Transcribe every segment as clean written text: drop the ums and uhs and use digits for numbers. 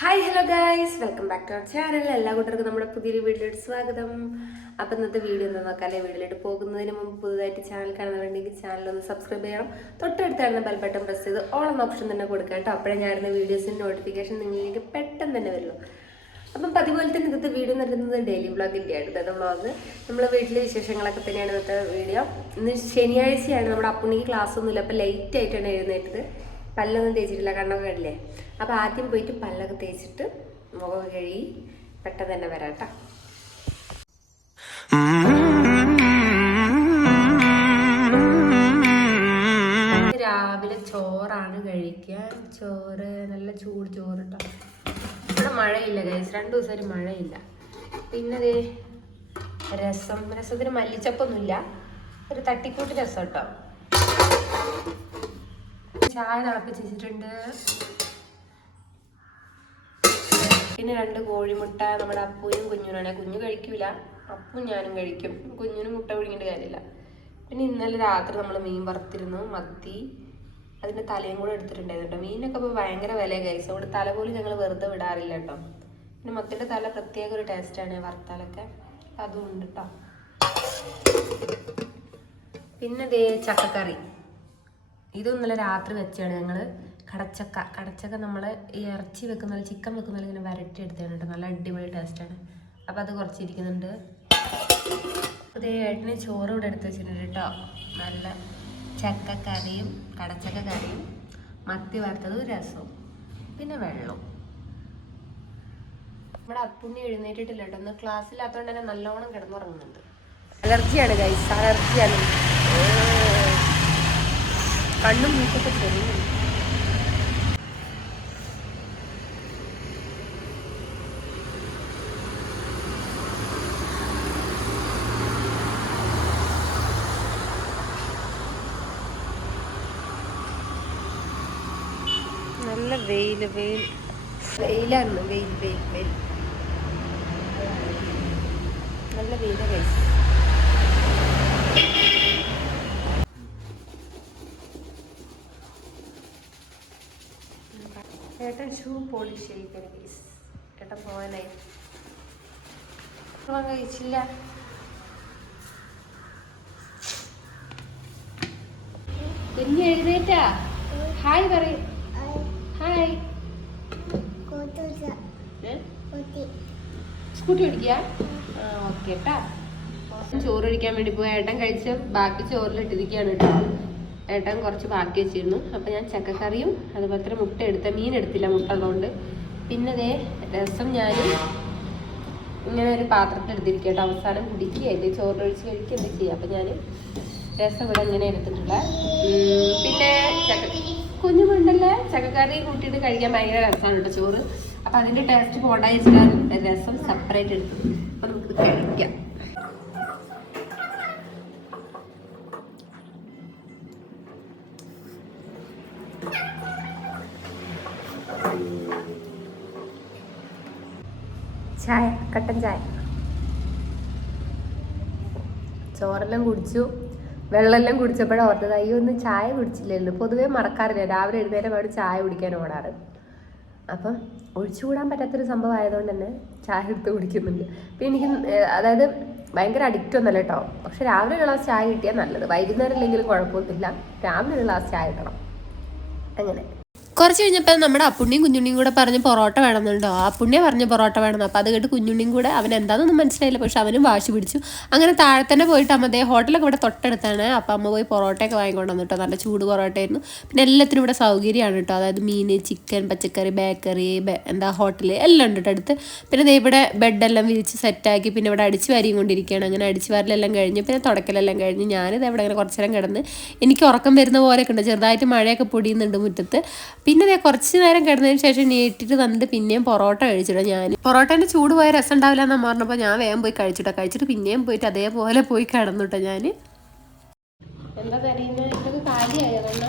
Hi hello guys, welcome back to our channel. എല്ലാ കൂട്ടർക്കും നമ്മുടെ പുതിയൊരു വീഡിയോയിലോട്ട് സ്വാഗതം. അപ്പം ഇന്നത്തെ വീഡിയോ എന്താ നോക്കാല്ലേ, വീഡിയോയിലോട്ട് പോകുന്നതിന് മുമ്പ് പുതുതായിട്ട് ചാനൽ കാണുന്നുണ്ടെങ്കിൽ ചാനൽ ഒന്ന് സബ്സ്ക്രൈബ് ചെയ്യണം. തൊട്ടടുത്തായിരുന്ന ബെൽ ബട്ടൺ പ്രസ് ചെയ്ത് ഓൾ എന്ന ഓപ്ഷൻ തന്നെ കൊടുക്കാം കേട്ടോ. അപ്പോഴേ ഞാനിരുന്ന വീഡിയോസിൻ്റെ നോട്ടിഫിക്കേഷൻ നിങ്ങളിലേക്ക് പെട്ടെന്ന് തന്നെ വരുള്ളൂ. അപ്പം അതുപോലെ തന്നെ ഇന്നത്തെ വീഡിയോ നടക്കുന്നത് ഡെയിലി വ്ളോഗിൻ്റെ ആണ്. ഇന്നത്തെ വ്ളോഗ് നമ്മളെ വീട്ടിലെ വിശേഷങ്ങളൊക്കെ തന്നെയാണ് ഇന്നത്തെ വീഡിയോ. ഇന്ന് ശനിയാഴ്ചയാണ്, നമ്മുടെ അപ്പുണ്ണിക്ക് ക്ലാസ് ഒന്നുമില്ല. അപ്പോൾ ലേറ്റ് ആയിട്ടാണ് എഴുന്നേറ്റത്. പല്ലൊന്നും തേച്ചിട്ടില്ല, കണ്ണൊക്കെ കണ്ടില്ലേ. അപ്പോൾ ആദ്യം പോയിട്ട് പല്ലൊക്കെ തേച്ചിട്ട് മുഖമൊക്കെ കഴുകി പെട്ടെന്ന് തന്നെ വരാം കേട്ടോ. രാവിലെ ചോറാണ് കഴിക്കുക. ചോറ് നല്ല ചൂട് ചോറ് കേട്ടോ. ഇവിടെ മഴയില്ല ഗൈസ്, 2 ദിവസമായിട്ട് മഴയില്ല. പിന്നെ അതേ രസത്തിന് മല്ലിച്ചപ്പൊന്നുമില്ല, ഒരു തട്ടിക്കൂട്ട് രസം കേട്ടോ. ചായ തിളപ്പിച്ച് വെച്ചിട്ടുണ്ട്. പിന്നെ 2 കോഴിമുട്ട. നമ്മുടെ അപ്പൂനും കുഞ്ഞുനാണ്. കുഞ്ഞു കഴിക്കൂല, അപ്പും ഞാനും കഴിക്കും. കുഞ്ഞിനും മുട്ട പിടിക്കേണ്ട കാര്യമില്ല. പിന്നെ ഇന്നലെ രാത്രി നമ്മൾ മീൻ വറുത്തിരുന്നു, മത്തി. അതിൻ്റെ തലയും കൂടെ എടുത്തിട്ടുണ്ടായിരുന്നു കേട്ടോ. മീനൊക്കെ ഇപ്പോൾ ഭയങ്കര വില കഴിച്ചു, അതുകൊണ്ട് തല പോലും ഞങ്ങൾ വെറുതെ വിടാറില്ല കേട്ടോ. പിന്നെ മത്തിൻ്റെ തല പ്രത്യേക ഒരു ടേസ്റ്റാണ് വറുത്താലൊക്കെ, അതും ഉണ്ട് കേട്ടോ. പിന്നെ ദേ ചക്കക്കറി. ഇതും ഇന്നലെ രാത്രി വെച്ചാണ് ഞങ്ങൾ. കടച്ചക്ക നമ്മൾ ഈ ഇറച്ചി വെക്കുന്ന ചിക്കൻ വെക്കുന്ന ഇങ്ങനെ വരട്ടി എടുത്താണ് കേട്ടോ. നല്ല അടിപൊളി ടേസ്റ്റാണ്. അപ്പോൾ അത് കുറച്ചിരിക്കുന്നുണ്ട്. അതേ ഏട്ടന് ചോറ് ഇവിടെ എടുത്ത് വെച്ചിട്ടുണ്ട് കേട്ടോ. നല്ല ചക്കക്കറിയും കടച്ചക്ക കറിയും മത്തി വറുത്തതും രസവും പിന്നെ വെള്ളവും. നമ്മുടെ അപ്പുണ്ണി എഴുന്നേറ്റിട്ടില്ല കേട്ടോ. ഒന്ന് ക്ലാസ്സില്ലാത്തതുകൊണ്ട് തന്നെ നല്ലോണം കിടന്നുറങ്ങുന്നുണ്ട്. അലർജിയാണ് ഗൈസ്, അലർജിയാണ്. കണ്ണും മൂക്കൊക്കെ ചെറിയ. നല്ല വെയിലാണ്. വെയിൽ നല്ല വെയില കഴിച്ചു. ഏട്ടൻ ഷൂ പോളിഷ് ചെയ്യിക്കണം ഗൈസ്. ഏട്ടൻ പോകാനായി കഴിച്ചില്ല. കുഞ്ഞ് എഴുന്നേറ്റാ? ഹായ് പറയും. ഹായ്. സ്കൂട്ടി ഓടിക്കുക? ഓക്കെ കേട്ടാ. ചോറ് കഴിക്കാൻ വേണ്ടി പോയി. ഏട്ടൻ കഴിച്ച ബാക്കി ചോറിലിട്ടിരിക്കുകയാണ് കേട്ടോ. ഏട്ടൻ കുറച്ച് ബാക്കി വെച്ചിരുന്നു. അപ്പം ഞാൻ ചക്കക്കറിയും അതുപോലെ തന്നെ മുട്ട എടുത്ത, മീൻ എടുത്തില്ല മുട്ട ഉള്ളതുകൊണ്ട്. പിന്നെ അതേ രസം ഞാൻ ഇങ്ങനെ ഒരു പാത്രത്തിൽ എടുത്തിരിക്കുക കേട്ടോ. അവസാനം കുടിക്കുകയല്ലേ, ചോറിനൊഴിച്ച് കഴിക്കുകയല്ലേ ചെയ്യുക. അപ്പം ഞാൻ രസം ഇവിടെ ഇങ്ങനെ എടുത്തിട്ടുള്ള. പിന്നെ കുഞ്ഞു വീണ്ടല്ലേ, ചക്കക്കറി കൂട്ടിയിട്ട് കഴിക്കാൻ ഭയങ്കര രസമാണ് കേട്ടോ ചോറ്. അപ്പം അതിൻ്റെ ടേസ്റ്റ് പോണ്ടായി വെച്ചിട്ടാണ് രസം സെപ്പറേറ്റ് എടുത്തത്. അപ്പം നമുക്ക് കഴിക്കാം. ചായ, കട്ടൻ ചായ. ചോറെല്ലാം കുടിച്ചു, വെള്ളമെല്ലാം കുടിച്ചപ്പോഴാണ് ഓർത്തത് അയ്യോ ഒന്ന് ചായ കുടിച്ചില്ലല്ലോ. പൊതുവേ മറക്കാറില്ല, രാവിലെ എഴുന്നേരമാണ് ചായ കുടിക്കാൻ ഓടാറ്. അപ്പം ഒഴിച്ചുകൂടാൻ പറ്റാത്തൊരു സംഭവം ആയതുകൊണ്ട് തന്നെ ചായ എടുത്ത് കുടിക്കുന്നുണ്ട്. അപ്പം എനിക്ക് അതായത് ഭയങ്കര അഡിക്റ്റ് ഒന്നല്ല കേട്ടോ. പക്ഷെ രാവിലെ ഒരു ഗ്ലാസ് ചായ കിട്ടിയാൽ നല്ലത്. വൈകുന്നേരം ഇല്ലെങ്കിലും കുഴപ്പമൊന്നുമില്ല, രാവിലെ ഒരു ഗ്ലാസ് ചായ കിട്ടണം. അങ്ങനെ കുറച്ച് കഴിഞ്ഞപ്പോൾ നമ്മുടെ അപ്പുണ്ണിയും കുഞ്ഞുണ്ണിയും കൂടെ പറഞ്ഞ് പൊറോട്ട വേണമെന്നുണ്ടോ. അപ്പുണ്ണിയെ പറഞ്ഞ് പൊറോട്ട വേണമെന്ന്. അപ്പോൾ അത് കേട്ട് കുഞ്ഞുണ്ണിയും കൂടെ, അവൻ എന്താണെന്നൊന്നും മനസ്സിലായില്ല, പക്ഷെ അവനും വാശി പിടിച്ചു. അങ്ങനെ താഴെ തന്നെ പോയിട്ട് അമ്മ ഹോട്ടലൊക്കെ ഇവിടെ തൊട്ടടുത്താണ്. അപ്പോൾ അമ്മ പോയി പൊറോട്ടയൊക്കെ വാങ്ങിക്കൊണ്ടു കേട്ടോ. നല്ല ചൂട് പൊറോട്ടയായിരുന്നു. പിന്നെ എല്ലാത്തിനും ഇവിടെ സൗകര്യമാണ് കേട്ടോ. അതായത് മീൻ, ചിക്കൻ, പച്ചക്കറി, ബേക്കറി, ഹോട്ടൽ എല്ലാം ഉണ്ട് കേട്ടോ അടുത്ത്. പിന്നെ ഇവിടെ ബെഡെല്ലാം വിരിച്ച് സെറ്റാക്കി പിന്നെ ഇവിടെ അടിച്ച് വാരിയും കൊണ്ടിരിക്കുകയാണ്. അങ്ങനെ അടിച്ച് വാരലെല്ലാം കഴിഞ്ഞ് പിന്നെ തുടക്കലെല്ലാം കഴിഞ്ഞ് ഞാനിത് ഇവിടെ അങ്ങനെ കുറച്ച് നേരം കിടന്ന് എനിക്ക് ഉറക്കം വരുന്ന പോലെയൊക്കെ ഉണ്ട്. ചെറുതായിട്ട് മഴയൊക്കെ പൊടിയുന്നുണ്ട് മുറ്റത്ത്. പിന്നെ ഞാൻ കുറച്ച് നേരം കിടന്നതിന് ശേഷം നീട്ടിട്ട് വന്നിട്ട് പിന്നെയും പൊറോട്ട കഴിച്ചിട്ടോ. ഞാൻ പൊറോട്ടേൻ്റെ ചൂട് പോയ രസം ഉണ്ടാവില്ല എന്ന് പറഞ്ഞപ്പോൾ ഞാൻ വേഗം പോയി കഴിച്ചിട്ട് പിന്നെയും പോയിട്ട് അതേപോലെ പോയി കിടന്നുട്ടോ. ഞാൻ എന്താ തരീന്ന് ഇതൊക്കെ കാര്യമായോ കണ്ണ?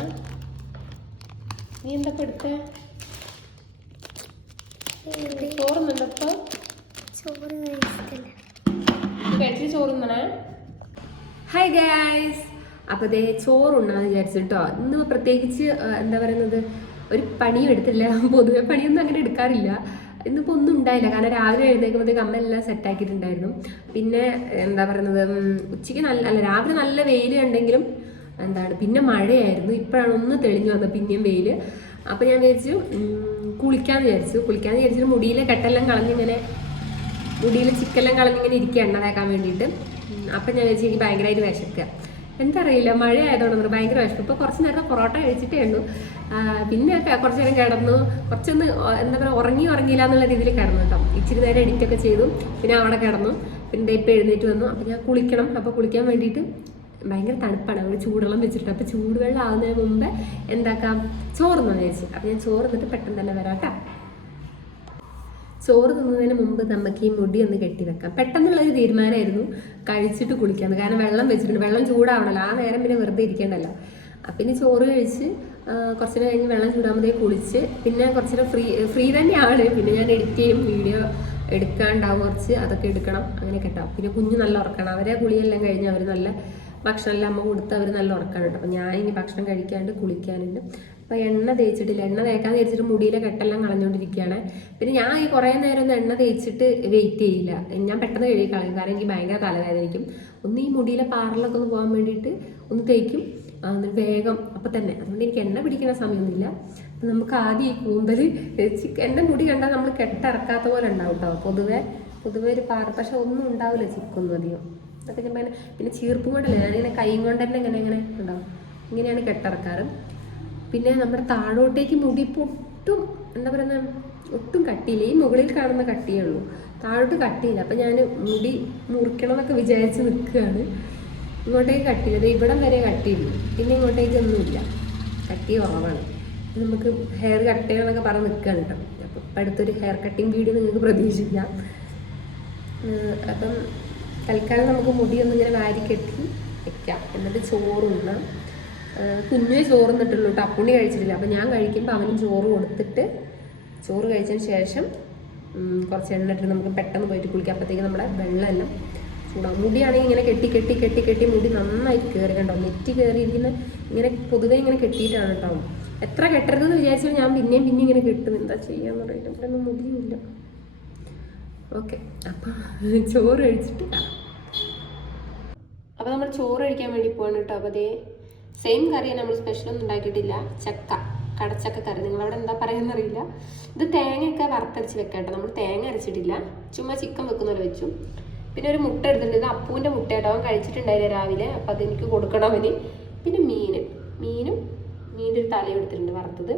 നീ എന്തൊക്കെ എടുത്തേ? ചോറുന്നുണ്ടോ ഇപ്പോൾ? കഴിച്ചിട്ട് ചോറുന്നണേ. ഹായ് ഗൈസ്, അപ്പോൾ ദേ ചോറുണ്ണാന്ന് വിചാരിച്ചിട്ടോ. ഇന്ന് പ്രത്യേകിച്ച് എന്താ പറയുന്നത്, ഒരു പണിയും എടുത്തില്ല. പൊതുവെ പണിയൊന്നും അങ്ങനെ എടുക്കാറില്ല. ഇന്നിപ്പോൾ ഒന്നും ഉണ്ടായില്ല, കാരണം രാവിലെ എഴുന്നേൽക്കുമ്പോഴത്തേക്ക് അമ്മ എല്ലാം സെറ്റാക്കിയിട്ടുണ്ടായിരുന്നു. പിന്നെ എന്താ പറയുന്നത്, ഉച്ചയ്ക്ക് രാവിലെ നല്ല വെയിൽ ഉണ്ടെങ്കിലും പിന്നെ മഴയായിരുന്നു. ഇപ്പോഴാണ് ഒന്ന് തെളിഞ്ഞു വന്നത്, പിന്നെയും വെയിൽ. അപ്പോൾ ഞാൻ വിചാരിച്ചു കുളിക്കാന്ന് വിചാരിച്ചിട്ട് മുടിയിലെ കെട്ടെല്ലാം കളഞ്ഞിങ്ങനെ, മുടിയിൽ ചിക്കെല്ലാം കളഞ്ഞിങ്ങനെ ഇരിക്കുക എണ്ണ തേക്കാൻ വേണ്ടിയിട്ട്. അപ്പം ഞാൻ വിചാരിച്ചു എനിക്ക് ഭയങ്കരമായിട്ട് വിശക്കുക, എന്താ അറിയില്ല, മഴ ആയതുകൊണ്ട് ഭയങ്കര വിശപ്പ്. ഇപ്പോൾ കുറച്ച് നേരം പൊറോട്ട കഴിച്ചിട്ടേ ഉള്ളൂ. പിന്നെ കുറച്ച് നേരം കിടന്നു, കുറച്ചൊന്ന് എന്താ പറയുക ഉറങ്ങിയില്ല എന്നുള്ള രീതിയിൽ കിടന്നു കേട്ടോ. ഇച്ചിരി നേരം എഡിറ്റൊക്കെ ചെയ്തു, പിന്നെ അവിടെ കിടന്നു. പിന്നെ ഇപ്പോൾ എഴുന്നേറ്റ് വന്നു. അപ്പോൾ ഞാൻ കുളിക്കണം. അപ്പോൾ കുളിക്കാൻ വേണ്ടിയിട്ട് ഭയങ്കര തണുപ്പാണ്, അവിടെ ചൂടുവെള്ളം വെച്ചിട്ട്. അപ്പോൾ ചൂടുവെള്ളം ആവുന്നതിന് മുമ്പ് എന്താക്കാം, ചോറെന്ന് വിചാരിച്ചു. അപ്പോൾ ഞാൻ ചോറ് എന്നിട്ട് പെട്ടെന്ന് തന്നെ വരാം കേട്ടോ. ചോറ് തിന്നതിന് മുമ്പ് നമുക്ക് ഈ മുടി ഒന്ന് കെട്ടി വെക്കാം. പെട്ടെന്നുള്ളൊരു തീരുമാനമായിരുന്നു കഴിച്ചിട്ട് കുളിക്കാമെന്ന്. കാരണം വെള്ളം വെച്ചിട്ടുണ്ട്, വെള്ളം ചൂടാവണല്ലോ, ആ നേരം പിന്നെ വെറുതെ ഇരിക്കേണ്ടല്ലോ. അപ്പം ഇനി ചോറ് കഴിച്ച് കുറച്ച് നേരം കഴിഞ്ഞ് വെള്ളം ചൂടാകുമ്പോഴത്തേക്ക് കുളിച്ച്, പിന്നെ കുറച്ച് നേരം ഫ്രീ തന്നെയാണ്. പിന്നെ ഞാൻ എഡിറ്റ് ചെയ്യും, വീഡിയോ എടുക്കാണ്ടാവും കുറച്ച്, അതൊക്കെ എടുക്കണം, അങ്ങനെയൊക്കെ ഉണ്ടാവും. പിന്നെ കുഞ്ഞ് നല്ല ഉറക്കണം, അവരെ കുളിയെല്ലാം കഴിഞ്ഞ് അവർ നല്ല ഭക്ഷണമെല്ലാം അമ്മ കൊടുത്ത് അവർ നല്ല ഉറക്കാണ് കേട്ടോ. അപ്പം ഞാൻ ഇനി ഭക്ഷണം കഴിക്കാണ്ട് കുളിക്കാനുണ്ട്. അപ്പോൾ എണ്ണ തേച്ചിട്ടില്ല, എണ്ണ തേക്കാൻ തേച്ചിട്ട് മുടിയിലെ കെട്ടെല്ലാം കളഞ്ഞുകൊണ്ടിരിക്കുകയാണ്. പിന്നെ ഞാൻ ഈ കുറേ നേരം ഒന്നും എണ്ണ തേച്ചിട്ട് വെയിറ്റ് ചെയ്യില്ല, ഞാൻ പെട്ടെന്ന് കഴുകി കളയും, കാരണം എനിക്ക് ഭയങ്കര തലവേദനിക്കും. ഒന്ന് ഈ മുടിയിലെ പാറലൊക്കെ ഒന്ന് പോകാൻ വേണ്ടിയിട്ട് ഒന്ന് തേക്കും, എന്നിട്ട് വേഗം അപ്പം തന്നെ. അതുകൊണ്ട് എനിക്ക് എണ്ണ പിടിക്കുന്ന സമയമൊന്നുമില്ല. അപ്പം നമുക്ക് ആദ്യം ഈ കൂന്തൽ, എൻ്റെ മുടി കണ്ടാൽ നമ്മൾ കെട്ടിറക്കാത്ത പോലെ ഉണ്ടാവും കേട്ടോ. പൊതുവേ ഒരു പാറ, പക്ഷെ ഒന്നും ഉണ്ടാവില്ല ചിക്കൊന്നും അധികം. അതൊക്കെ ഞാൻ പിന്നെ ചീർപ്പും കൊണ്ടല്ലേ, ഞാനിങ്ങനെ കൈ കൊണ്ട് തന്നെ ഇങ്ങനെ ഉണ്ടാവും, ഇങ്ങനെയാണ് കെട്ടിറക്കാറ്. പിന്നെ നമ്മുടെ താഴോട്ടേക്ക് മുടി ഒട്ടും എന്താ പറയുന്നത്, ഒട്ടും കട്ടിയില്ല. ഈ മുകളിൽ കാണുന്ന കട്ടിയേ ഉള്ളൂ, താഴോട്ട് കട്ടിയില്ല. അപ്പം ഞാൻ മുടി മുറിക്കണം എന്നൊക്കെ വിചാരിച്ച് നിൽക്കുകയാണ്. ഇങ്ങോട്ടേക്ക് കട്ടിയില്ല, ഇവിടം വരെ കട്ടിയുള്ളൂ, പിന്നെ ഇങ്ങോട്ടേക്കൊന്നുമില്ല, കട്ടി കുറവാണ്. നമുക്ക് ഹെയർ കട്ട് ചെയ്യണമെന്നൊക്കെ പറഞ്ഞ് നിൽക്കുകയാണ് കേട്ടോ. അപ്പം ഇപ്പം അടുത്തൊരു ഹെയർ കട്ടിങ് വീഡിയോ നിങ്ങൾക്ക് പ്രതീക്ഷിക്കാം. അപ്പം തൽക്കാലം നമുക്ക് മുടിയൊന്നും ഇങ്ങനെ വാരി കെട്ടി വെക്കാം, എന്നിട്ട് ചോറുണ്ണാം. കുഞ്ഞേ ചോറ് നിന്നിട്ടുള്ളൂ കേട്ടോ, അപ്പുണ്ണി കഴിച്ചിട്ടില്ല. അപ്പം ഞാൻ കഴിക്കുമ്പോൾ അവനും ചോറ് കൊടുത്തിട്ട്, ചോറ് കഴിച്ചതിന് ശേഷം കുറച്ച് എണ്ണ ഇട്ടിട്ട് നമുക്ക് പെട്ടെന്ന് പോയിട്ട് കുളിക്കാം. അപ്പോഴത്തേക്ക് നമ്മുടെ വെള്ളമെല്ലാം ചൂടാവും. മുടിയാണെങ്കിൽ ഇങ്ങനെ കെട്ടി മുടി നന്നായിട്ട് കയറി കണ്ടോ, നെറ്റി കയറിയിരിക്കുന്ന ഇങ്ങനെ പൊതുവെ ഇങ്ങനെ കെട്ടിയിട്ടാണ് കേട്ടോ. എത്ര കെട്ടരുതെന്ന് വിചാരിച്ചാൽ ഞാൻ പിന്നെയും ഇങ്ങനെ കെട്ടും, എന്താ ചെയ്യാന്ന് പറയില്ല, ഇവിടെ ഒന്നും മുടിയുമില്ല. ഓക്കെ, അപ്പം ചോറ് കഴിച്ചിട്ട് കാണാം. അപ്പോൾ നമ്മൾ ചോറ് കഴിക്കാൻ വേണ്ടി പോവാണ് കേട്ടോ. അപ്പോൾ അതേ സെയിം കറി നമ്മൾ സ്പെഷ്യലൊന്നും ഉണ്ടാക്കിയിട്ടില്ല, കടച്ചക്ക കറി, നിങ്ങളവിടെ എന്താ പറയുന്നറിയില്ല. ഇത് തേങ്ങയൊക്കെ വറുത്തരച്ച് വെക്കാം കേട്ടോ, നമ്മൾ തേങ്ങ അരച്ചിട്ടില്ല, ചുമ്മാ ചിക്കൻ വെക്കുന്ന പോലെ വെച്ചു. പിന്നെ ഒരു മുട്ട എടുത്തിട്ടുണ്ട്, ഇത് അപ്പൂൻ്റെ മുട്ടയായിട്ട്, അവൻ കഴിച്ചിട്ടുണ്ടായില്ല രാവിലെ, അപ്പോൾ അതെനിക്ക് കൊടുക്കണം അവന്. പിന്നെ മീൻ്റെ ഒരു തല എടുത്തിട്ടുണ്ട് വറുത്തത്.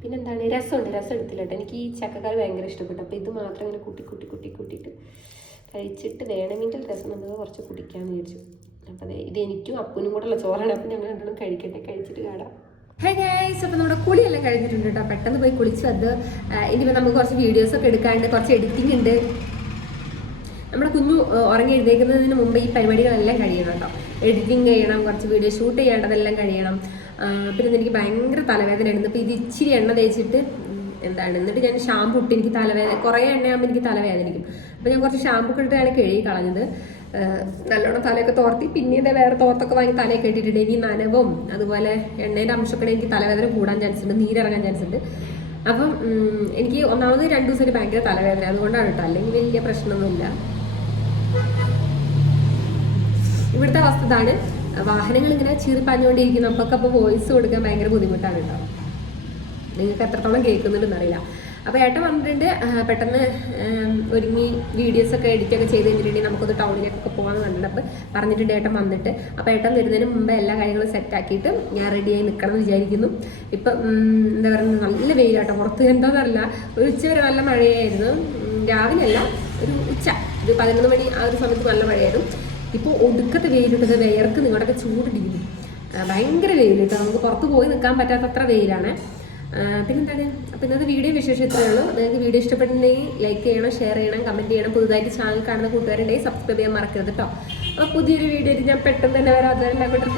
പിന്നെ എന്താണ്, രസം എടുത്തില്ല കേട്ടോ, എനിക്ക് ഈ ചക്കക്കറി ഭയങ്കര ഇഷ്ടപ്പെട്ടു. അപ്പോൾ ഇത് മാത്രം ഇങ്ങനെ കൂട്ടിയിട്ട് കഴിച്ചിട്ട് വേണമെങ്കിൽ രസം നമുക്ക് കുറച്ച് കുടിക്കാമെന്ന് വിചാരിച്ചു. അപ്പോൾ അതെ, ഇത് എനിക്കും അപ്പനും കൂടെ ഉള്ള ചോറാണ്. അപ്പം ഞങ്ങൾ രണ്ടും കഴിച്ചിട്ട് കാണാം. ഹേ ഗൈസ്, അപ്പോൾ നമ്മുടെ കുളിയെല്ലാം കഴിഞ്ഞിട്ടുണ്ട് കേട്ടോ. പെട്ടെന്ന് പോയി കുളിച്ചു. അത് ഇനിയിപ്പോൾ നമുക്ക് കുറച്ച് വീഡിയോസൊക്കെ എടുക്കാനുണ്ട്, കുറച്ച് എഡിറ്റിംഗ് ഉണ്ട്. നമ്മുടെ കുഞ്ഞു ഉറങ്ങി എഴുന്നേൽക്കുന്നതിന് മുമ്പ് ഈ പരിപാടികളെല്ലാം കഴിയണം കേട്ടോ. എഡിറ്റിംഗ് ചെയ്യണം, കുറച്ച് വീഡിയോ ഷൂട്ട് ചെയ്യേണ്ടതെല്ലാം കഴിയണം. പിന്നെ എനിക്ക് ഭയങ്കര തലവേദന ഉണ്ട്. ഇപ്പോൾ ഇത് ഇച്ചിരി എണ്ണ തേച്ചിട്ട് എന്നിട്ട് ഞാൻ ഷാമ്പു ഇട്ട്, എനിക്ക് തലവേദന കുറേ എണ്ണയാകുമ്പോൾ എനിക്ക് തലവേദനിക്കും. അപ്പോൾ ഞാൻ കുറച്ച് ഷാമ്പു ഇട്ടിട്ടാണ് കഴുകി കളഞ്ഞത്. നല്ലോണം തലയൊക്കെ തോർത്തി, പിന്നീട് വേറെ തോർത്തൊക്കെ വാങ്ങി തലയൊക്കെ ഇട്ടിട്ടുണ്ട്. ഇനി നനവും അതുപോലെ എണ്ണയുടെ അംശമൊക്കെ എനിക്ക് തലവേദന കൂടാൻ ചാൻസ് ഉണ്ട്, നീരിറങ്ങാൻ ചാൻസ് ഉണ്ട്. അപ്പം എനിക്ക് ഒന്നാമത് 2 ദിവസം ഭയങ്കര തലവേദന, അതുകൊണ്ടാണ് കേട്ടോ, അല്ലെങ്കിൽ വലിയ പ്രശ്നമൊന്നുമില്ല. ഇവിടുത്തെ അവസ്ഥ ഇതാണ്, വാഹനങ്ങൾ ഇങ്ങനെ ചീറിപ്പാഞ്ഞുകൊണ്ടിരിക്കുന്നു. അപ്പോൾ വോയിസ് കൊടുക്കാൻ ഭയങ്കര ബുദ്ധിമുട്ടാണ് കേട്ടോ. നിങ്ങൾക്ക് എത്രത്തോളം കേൾക്കുന്നുണ്ടെന്ന് അറിയില്ല. അപ്പോൾ ഏട്ടൻ വന്നിട്ടുണ്ട്, പെട്ടെന്ന് ഒരുങ്ങി വീഡിയോസൊക്കെ എഡിറ്റൊക്കെ ചെയ്ത് കഴിഞ്ഞിട്ടുണ്ടെങ്കിൽ നമുക്കൊന്ന് ടൗണിലേക്കൊക്കെ പോകാമെന്ന് കണ്ടിട്ട് അപ്പോൾ പറഞ്ഞിട്ടുണ്ട് ഏട്ടൻ വന്നിട്ട്. അപ്പോൾ ഏട്ടൻ വരുന്നതിന് മുമ്പ് എല്ലാ കാര്യങ്ങളും സെറ്റാക്കിയിട്ട് ഞാൻ റെഡിയായി നിൽക്കണം എന്ന് വിചാരിക്കുന്നു. ഇപ്പം എന്താ പറയുക, നല്ല വെയിലാട്ടോ പുറത്ത്, എന്താണെന്നറിയില്ല. ഒരു ഉച്ച വരെ നല്ല മഴയായിരുന്നു, രാവിലെ അല്ല, ഒരു 11 മണി ആ ഒരു സമയത്ത് നല്ല മഴയായിരുന്നു. ഇപ്പോൾ ഒടുക്കത്തെ വെയിലുണ്ട്, വിയർക്ക് നിങ്ങളുടെയൊക്കെ ചൂടിടിക്കുന്നു, ഭയങ്കര വെയിൽ കേട്ടോ, നമുക്ക് പുറത്ത് പോയി നിൽക്കാൻ പറ്റാത്തത്ര വെയിലാണ്. പിന്നെന്താണ്, അപ്പോൾ ഇന്നത്തെ വീഡിയോ വിശേഷം ഇത്രയേ ഉള്ളൂ. നിങ്ങൾക്ക് വീഡിയോ ഇഷ്ടപ്പെട്ടിട്ടുണ്ടെങ്കിൽ ലൈക്ക് ചെയ്യണം, ഷെയർ ചെയ്യണം, കമൻറ്റ് ചെയ്യണം. പുതുതായിട്ട് ചാനൽ കാണുന്ന കൂട്ടുകാരുണ്ടെങ്കിൽ സബ്സ്ക്രൈബ് ചെയ്യാൻ മറക്കരുത് കേട്ടോ. അപ്പോൾ പുതിയൊരു വീഡിയോയിൽ ഞാൻ പെട്ടെന്ന് തന്നെ വരാം. അതുവരെ എല്ലാവർക്കും